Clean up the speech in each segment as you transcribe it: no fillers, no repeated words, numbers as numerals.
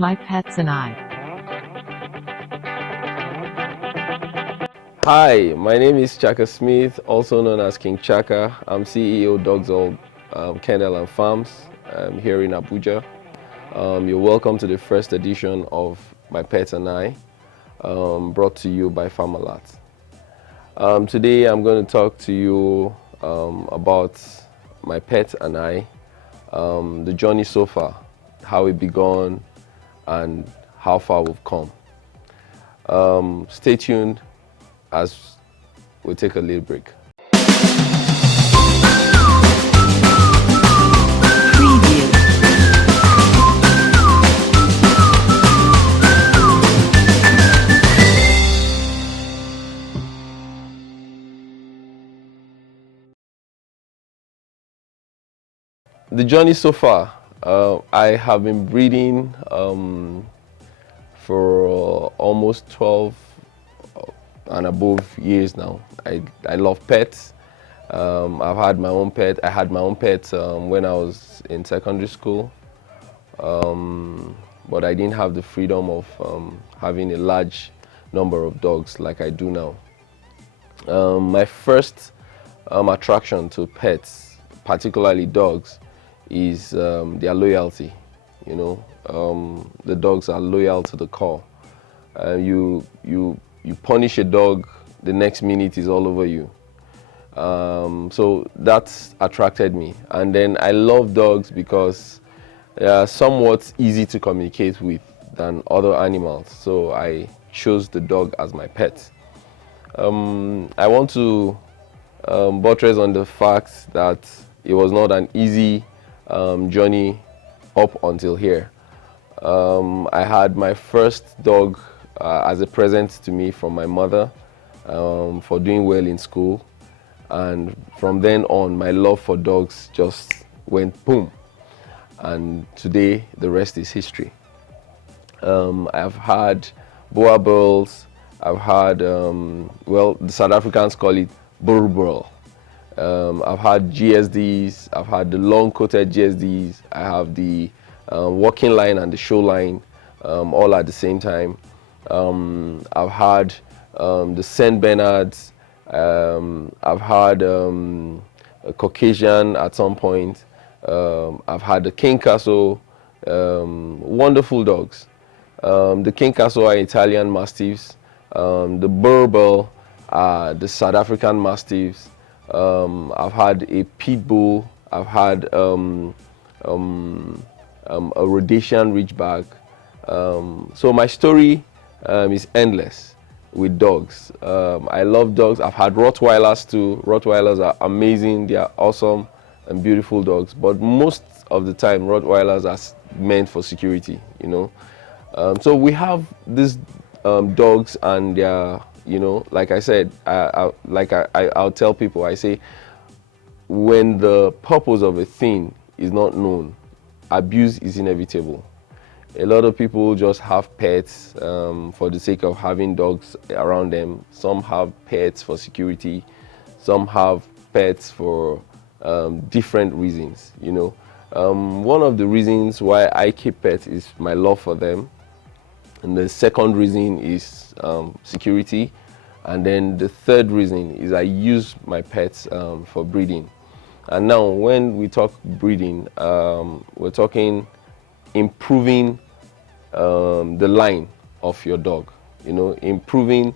My Pets and I. Hi, my name is Chaka Smith, also known as King Chaka. I'm CEO Dogs All Kennel and Farms here in Abuja. You're welcome to the first edition of My Pets and I, brought to you by Farmalat. Today I'm going to talk to you about my pet and I, the journey so far, how it began, and how far we've come. Stay tuned as we take a little break. Preview. The journey so far, I have been breeding for almost 12 and above years now. I love pets. I've had my own pet. I had my own pet when I was in secondary school, but I didn't have the freedom of having a large number of dogs like I do now. My first attraction to pets, particularly dogs, is their loyalty. You know, the dogs are loyal to the core. You punish a dog, the next minute is all over you. So that's attracted me. And then I love dogs because they are somewhat easy to communicate with than other animals. So I chose the dog as my pet. I want to buttress on the fact that it was not an easy journey up until here. I had my first dog as a present to me from my mother for doing well in school, and from then on my love for dogs just went boom, and today the rest is history. I've had Boer Burls, I've had, well, the South Africans call it Boer Burl. I've had GSDs, I've had the long-coated GSDs, I have the walking line and the show line all at the same time. I've had the Saint Bernards, I've had a Caucasian at some point, I've had the King Castle, wonderful dogs. The King Castle are Italian Mastiffs, the Burrbel are the South African Mastiffs. I've had a pit bull. I've had a Rhodesian Ridgeback. So my story is endless with dogs. I love dogs. I've had Rottweilers too. Rottweilers are amazing. They are awesome and beautiful dogs. But most of the time, Rottweilers are meant for security. You know. So we have these dogs, and they're, you know, like I said, I'll tell people, I say, when the purpose of a thing is not known, abuse is inevitable. A lot of people just have pets for the sake of having dogs around them. Some have pets for security. Some have pets for different reasons, you know. One of the reasons why I keep pets is my love for them. And the second reason is security. And then the third reason is I use my pets for breeding. And now when we talk breeding, we're talking improving the line of your dog, you know, improving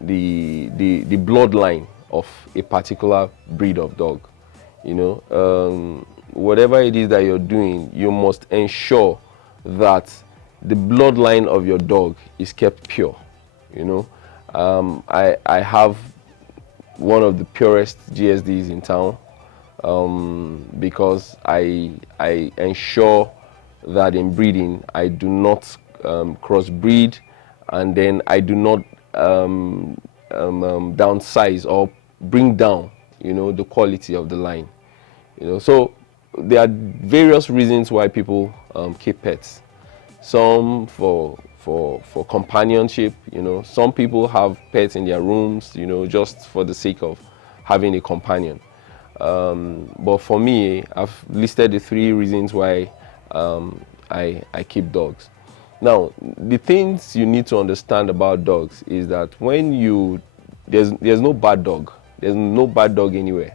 the bloodline of a particular breed of dog. You know, whatever it is that you're doing, you must ensure that the bloodline of your dog is kept pure. You know, I have one of the purest GSDs in town because I ensure that in breeding I do not crossbreed, and then I do not downsize or bring down, you know, the quality of the line. You know, so there are various reasons why people keep pets. Some for companionship, you know. Some people have pets in their rooms, you know, just for the sake of having a companion. But for me, I've listed the three reasons why I keep dogs. Now, the things you need to understand about dogs is that there's no bad dog. There's no bad dog anywhere.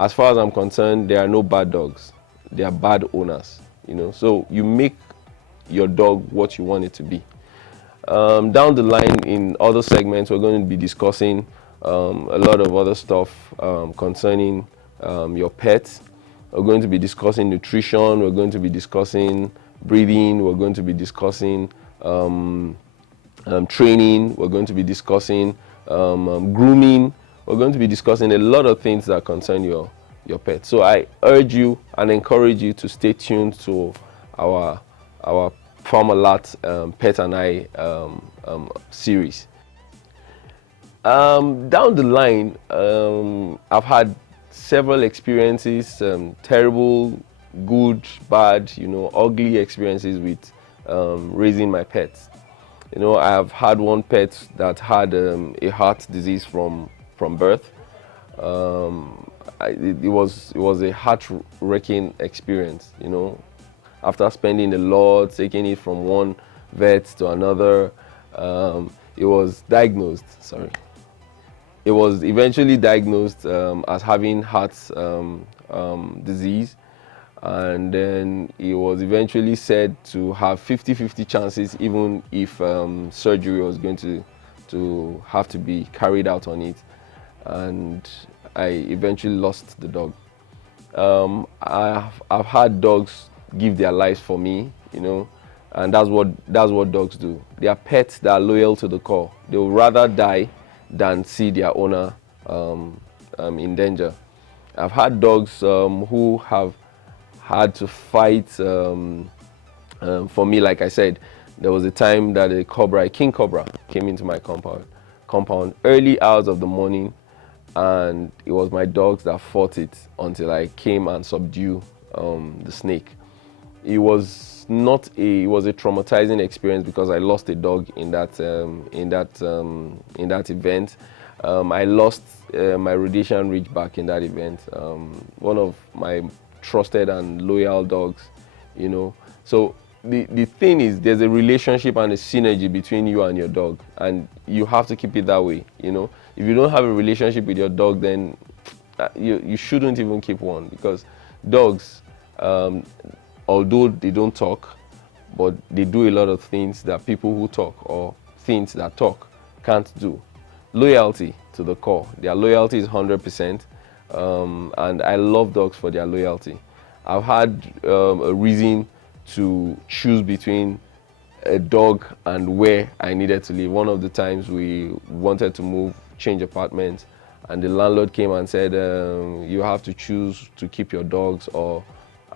As far as I'm concerned, there are no bad dogs. There are bad owners, So you make your dog what you want it to be. Down the line in other segments, we're going to be discussing a lot of other stuff concerning your pet. We're going to be discussing nutrition. We're going to be discussing breathing. We're going to be discussing training. We're going to be discussing grooming. We're going to be discussing a lot of things that concern your pet. So I urge you and encourage you to stay tuned to our Farm Alert Pet and I series. Down the line, I've had several experiences, terrible, good, bad, ugly experiences with raising my pets. I have had one pet that had a heart disease from birth. It was a heart-wrecking experience, After spending a lot, taking it from one vet to another, it was eventually diagnosed as having heart disease, and then it was eventually said to have 50-50 chances, even if surgery was going to have to be carried out on it, and I eventually lost the dog. I've had dogs give their lives for me, and that's what dogs do. They are pets that are loyal to the core. They will rather die than see their owner in danger. I've had dogs who have had to fight for me. Like I said, there was a time that a king cobra came into my compound early hours of the morning, and it was my dogs that fought it until I came and subdued the snake. It was a traumatizing experience because I lost a dog in that event. I lost my Rhodesian Ridgeback in that event. One of my trusted and loyal dogs, So the thing is, there's a relationship and a synergy between you and your dog, and you have to keep it that way. If you don't have a relationship with your dog, then you shouldn't even keep one, because dogs, although they don't talk, but they do a lot of things that people who talk or things that talk can't do. Loyalty to the core. Their loyalty is 100%, and I love dogs for their loyalty. I've had a reason to choose between a dog and where I needed to live. One of the times we wanted to change apartments, and the landlord came and said, you have to choose to keep your dogs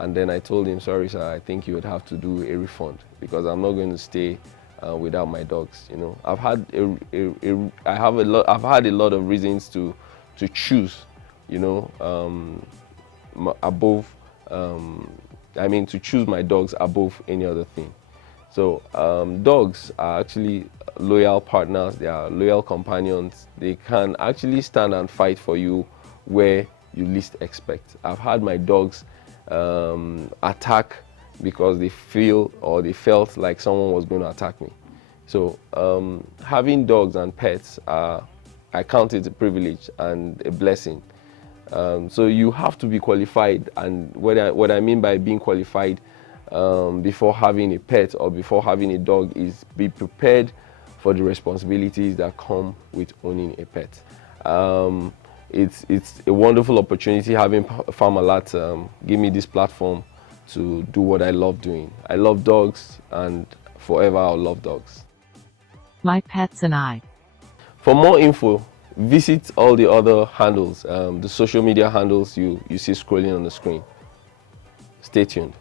and then I told him, sorry sir, I think you would have to do a refund, because I'm not going to stay without my dogs. I've had a lot of reasons to choose, to choose my dogs above any other thing. So dogs are actually loyal partners. They are loyal companions. They can actually stand and fight for you where you least expect. I've had my dogs attack because they felt like someone was going to attack me. So having dogs and pets, I count it a privilege and a blessing. So you have to be qualified, and what I mean by being qualified before having a pet or before having a dog is be prepared for the responsibilities that come with owning a pet. It's a wonderful opportunity having Farm Alert give me this platform to do what I love doing. I love dogs, and forever I'll love dogs. My Pets and I. For more info, visit all the other handles, the social media handles you see scrolling on the screen. Stay tuned.